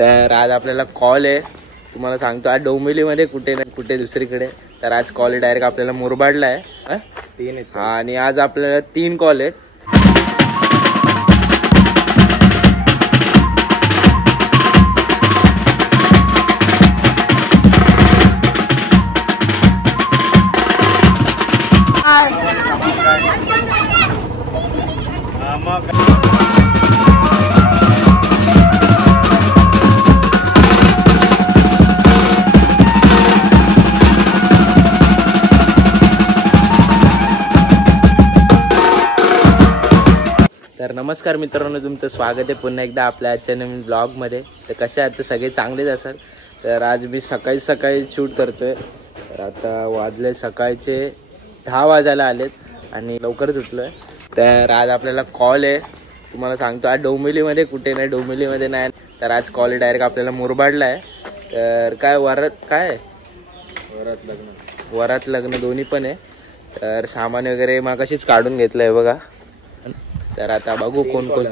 तर आज आपल्याला कॉल आहे, तुम्हाला सांगतो आज डोंबिवलीमध्ये कुठे नाही कुठे दुसरीकडे. तर आज कॉल डायरेक्ट आपल्याला मुरबाडला आहे. 3 आहेत आणि आज आपल्याला 3 कॉल आहेत. तर नमस्कार मित्रांनो, तुमचं स्वागत आहे पुन्हा एकदा आपल्या आजच्या नवीन ब्लॉगमध्ये. तर कसे आहात? तर सगळे चांगलेच असाल. तर आज मी सकाळी शूट करतोय. तर आता वाजले सकाळचे 10 वाजायला आलेत आणि लवकरच उठलो आहे. तर आज आपल्याला कॉल आहे, तुम्हाला सांगतो आज डोंबिवलीमध्ये कुठे नाही डोंबिवलीमध्ये नाही. तर आज कॉल डायरेक्ट आपल्याला मुरबाडला आहे. तर काय वरात लग्न दोन्ही पण आहे. तर सामान वगैरे मागाशीच काढून घेतलं आहे बघा. तर आता बघू कोण कोण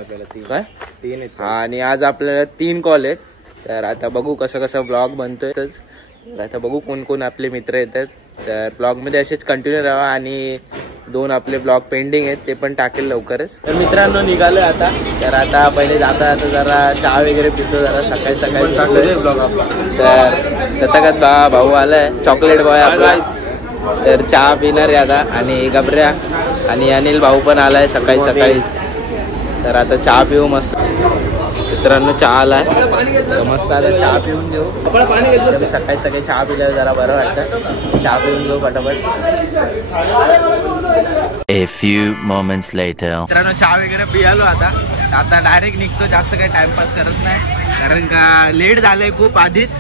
काय 3 आहेत आणि आज आपल्याला 3 कॉल आहेत. तर आता बघू कसं ब्लॉग बनतोय. तर आता बघू कोण कोण आपले मित्र येतात. तर ब्लॉगमध्ये असेच कंटिन्यू राहा आणि 2 आपले ब्लॉग पेंडिंग आहेत ते पण टाकेल लवकरच. तर मित्रांनो निघालोय आता. तर आता पहिले जाता जरा चहा वगैरे पितो, जरा सकाळी ब्लॉग आपला. तर तथागत भाऊ आलाय, चॉकलेट बॉय आपला. तर चहा पिणार आहे आता. आणि गबऱ्या आणि अनिल भाऊ पण आलाय सकाळी. तर आता चहा पिऊ मस्त. मित्रांनो चहा आलाय तर मस्त. आता चहा पिऊन घेऊ. तर सकाळी चहा पिल्यावर जरा बरं वाटतं. चहा पिऊन घेऊ पटापट. A few moments later. मित्रांनो चहा वगैरे पियालो आता डायरेक्ट निघतो. जास्त काही टाइमपास करत नाही कारण का लेट झालंय खूप. आधीच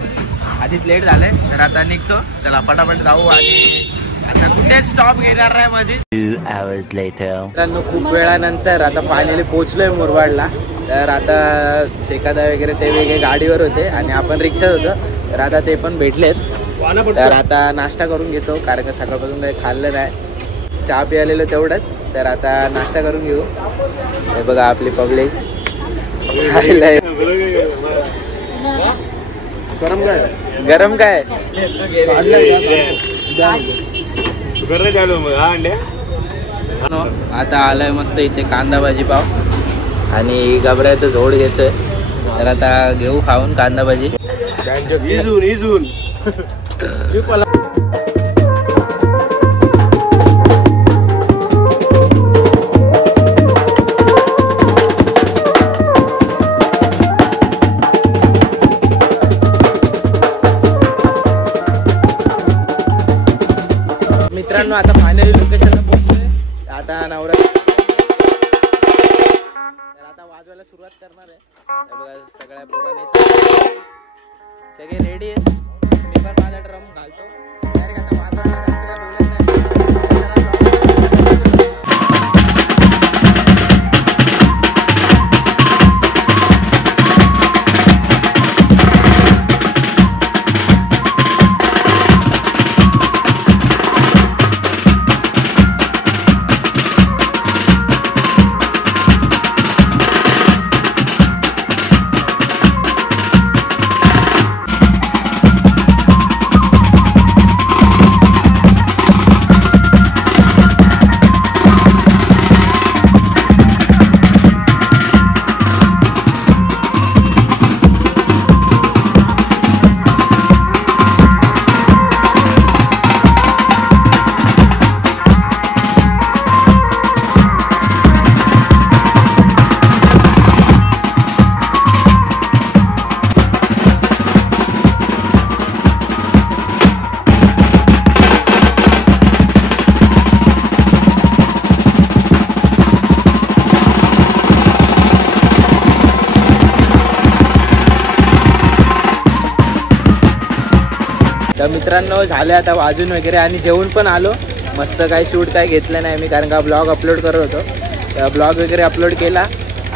लेट झालंय. तर आता निघतो. चला पटापट जाऊ आणि आता कुठेच स्टॉप घेणार नाही माझी. 2 hours later. मित्रांनो खूप वेळानंतर आता फायनली पोहोचलोय मुरबाडला. तर आता शेकादा वगैरे ते वेगळे गाडीवर होते आणि आपण रिक्षात होतो. तर आता ते पण भेटलेत. तर आता नाश्ता करून घेतो कारण का सकाळपासून काही खाल्लं नाही. चहा पियालेलं तेवढंच. तर आता नाश्ता करून घेऊ. हे बघा आपली पब्लिक. गरम काय आता आलाय मस्त इथे कांदा भाजी पाव आणि गबऱ्याचं झोड घेतोय. तर आता घेऊ खाऊन कांदा भाजी. इजून मित्रांनो आता फायनली लोकेशनला पोहोचलोय. आता नवरा तर आता वाजवायला सुरुवात करणार आहे. बघा सगळ्या पोरांनी सगळे रेडी आहेत. मी पण माझा ड्रम घालतो. डायरेक्ट आता वाजवायला जास्त काय बोलत नाही. तर मित्रांनो झाले आता वाजून वगैरे आणि जेवून पण आलो. मस्त काही शूट काय घेतलं नाही मी कारण का ब्लॉग अपलोड करत होतो. तर ब्लॉग वगैरे अपलोड केला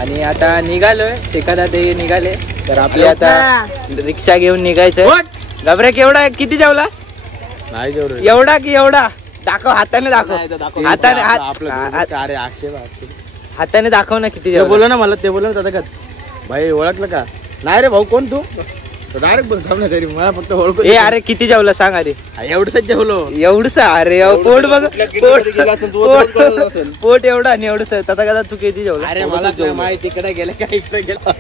आणि आता निघालोय. एखादा ते निघाले. तर आपले आता रिक्षा घेऊन निघायचं. गबरे केवढा किती जेवलास? नाही जेवढं एवढा की एवढा? दाखव हाताने दाखव. हाताने हाताने दाखव ना किती बोला ना मला. ते बोला ना दादा भाई ओळखलं का? नाही रे भाऊ, कोण तू? डायरेक्ट बोल थांब ना तरी मला फक्त ओळखू. ए अरे किती जेवला सांग अरे. एवढंच जेवलो. एवढस अरे पोट बघ, पोट एवढं आणि एवढंच. आता कदा तू किती जेवला? अरे मला माहिती तिकडे गेले का इकडे गेला.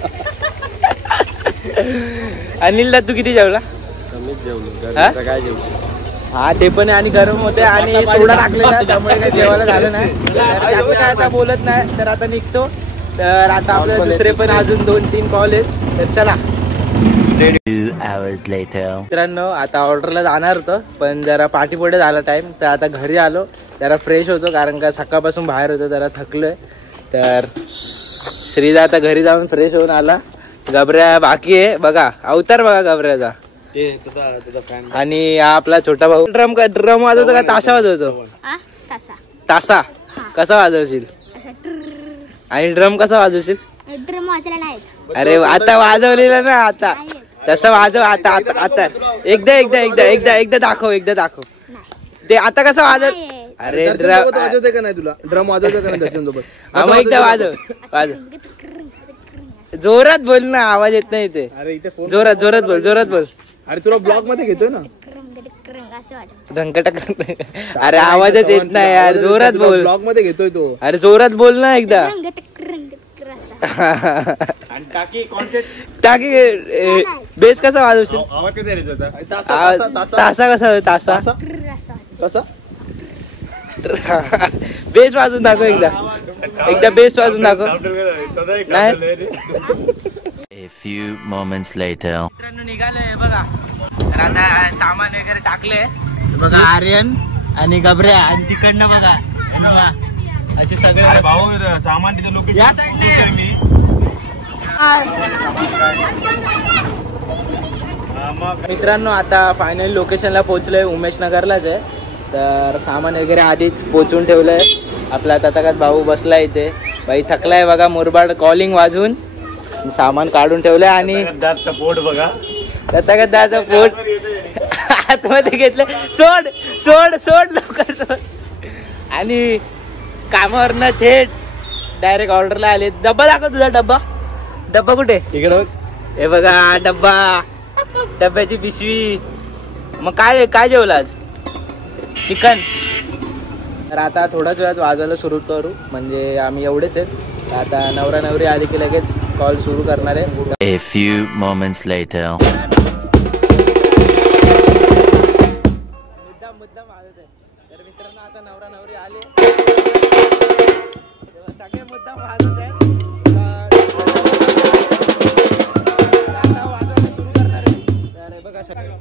अनिलदा तू किती जेवला? कमीच जेवलो. हा? काय जेवलो? हा ते पण आहे आणि गरम होते आणि सोडा टाकलेला त्यामुळे काही जेवायला झालं नाही. तर जास्त काय आता बोलत नाही, तर आता निघतो. तर आता आपले दुसरे पण अजून 2-3 कॉल आहेत, तर चला. 2 hours later. मित्रांनो आता ऑर्डरला जाणार होतं, पण जरा पाठीपुढे झाला टाइम, तर आता घरी आलो. जरा फ्रेश होतो कारण का सकाळपासून बाहेर होतो, जरा थकलोय. तर श्रीजा आता घरी जाऊन फ्रेश होऊन आला. गबऱ्या बाकी आहे बघा, अवतार बघा गबऱ्याचा. आणि हा आपला छोटा भाऊ ड्रम वाजवतो का ताशा वाजवतो? तासा कसा वाजवशील? आणि ड्रम कसा वाजवशील? ड्रम वाजला नाही. अरे आता वाजवलेला ना, आता तसं वाजव. आता आता आता एकदा दाखव ते आता कसं वाजव. अरे ड्रम वाजवते का नाही तुला? ड्रम वाजवते का नाही त्याच्यासोबत? मग एकदा वाजव. जोरात बोल ना, आवाज येत नाही ते. अरे इथे फोन. जोरात बोल. अरे तुला ब्लॉग मध्ये घेतोय ना. रंगटक. अरे आवाजच येत नाही यार, जोरात बोल. ब्लॉग मध्ये घेतोय तो. अरे जोरात बोल ना एकदा. टाकी बेस कसा वाजवशील? तासा कसा? तासा कसा? बेस वाजून दाखव एकदा बेस वाजून दाखव. नाही A few moments later. मित्रांनो निघालोय बघा. तर आता सामान वगैरे टाकले बघा. आर्यन आणि गबऱ्या आणि तिकडनं बघा असे सगळे भाऊ सामान तिथे लोक या साईडने. मित्रांनो आता फायनली लोकेशनला पोहोचलोय, उमेश नगरलाच आहे. तर सामान वगैरे आधीच पोहोचून ठेवलंय. आपला तथागत भाऊ बसलाय इथे. बाई थकलाय बघा, मुरबाड कॉलिंग वाजून सामान काढून ठेवलंय. आणि पोट बघा, तथागत दाचं पोट आतमध्ये घेतलं. सोड लवकर सोड. आणि कामावरनं थेट डायरेक्ट ऑर्डरला आले. डब्बा दाखव तुझा. डब्बा कुठे? इकडं हे बघा डब्याची पिशवी. मग काय जेवला आज? चिकन. तर आता थोड्याच वेळात वाजायला सुरू करू, म्हणजे आम्ही एवढेच आहेत. आता नवरा नवरी आली की लगेच कॉल सुरू करणार आहे. A few moments later. मुद्दाम वाजत आहे. तर मित्रांनो आता नवरा नवरी आले, सगळे मुद्दाम वाजत आहे. आता वाजवायला सुरू करणार आहे. तर बघा सगळं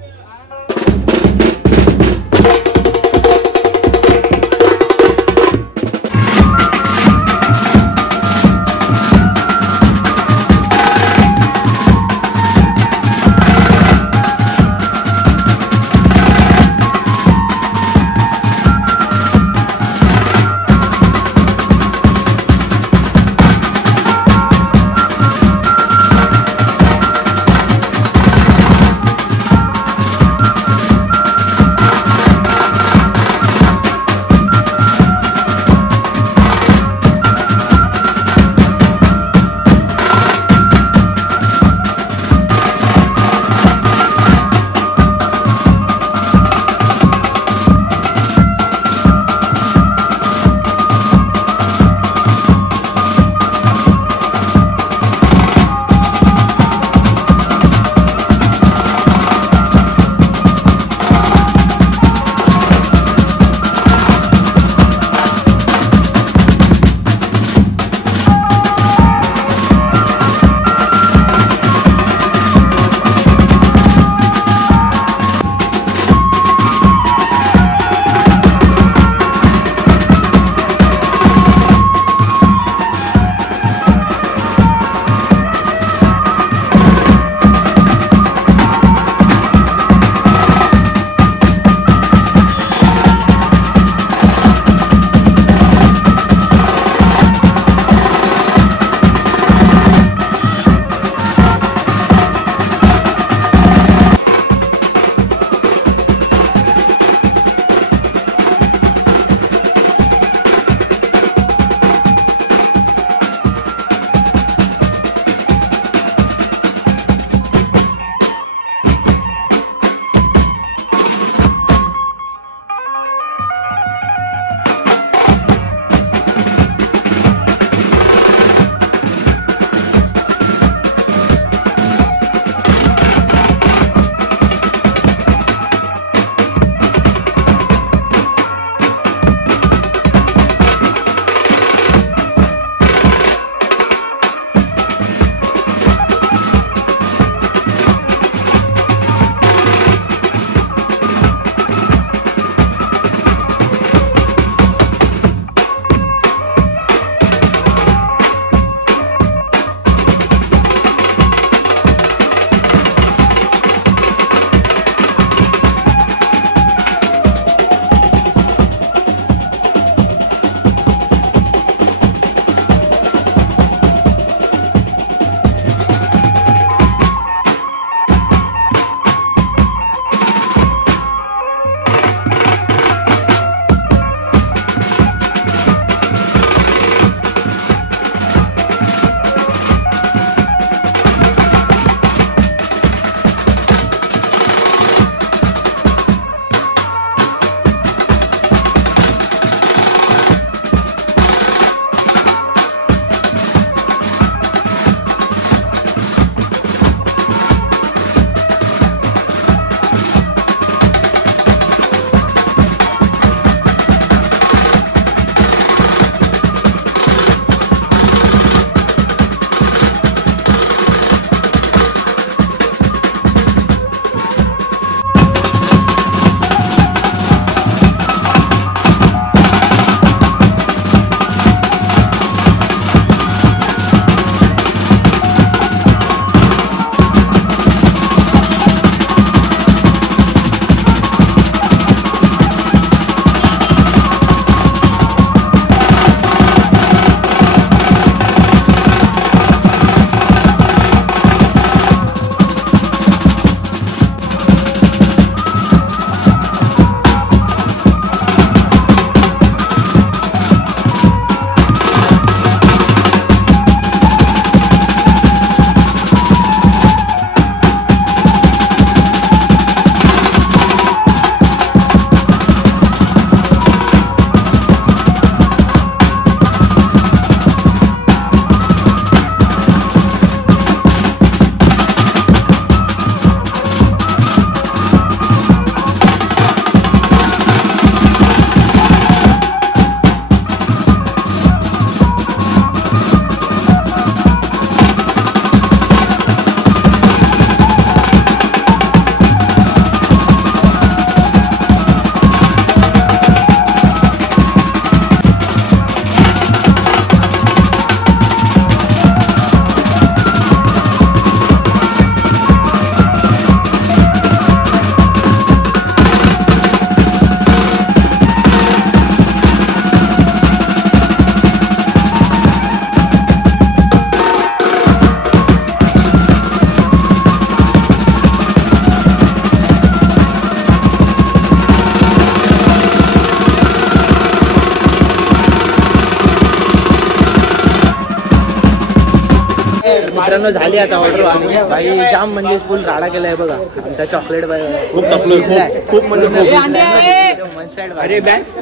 मित्रांनो झाली आता ऑर्डर आली भाई जाम म्हणजे फुल राडा केलाय बघा आमचा चॉकलेट खूप तपलं खूप म्हणजे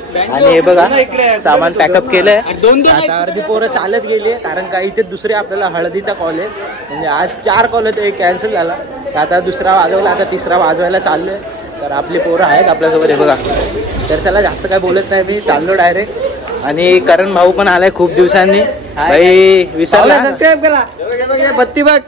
आणि हे बघा सामान पॅकअप केलंय आता अर्धी पोरं चालत गेली कारण का इथे दुसरे आपल्याला हळदीचा कॉल आहे म्हणजे आज 4 कॉल होते एक कॅन्सल झाला आता दुसरा वाजवला आता तिसरा वाजवायला चाललोय तर आपली पोरं आहेत आपल्यासोबत हे बघा तर चला जास्त काय बोलत नाही मी चाललो डायरेक्ट आणि करण भाऊ पण आलाय खूप दिवसांनी भाई विसरला सबस्क्राईब करा बत्ती बघ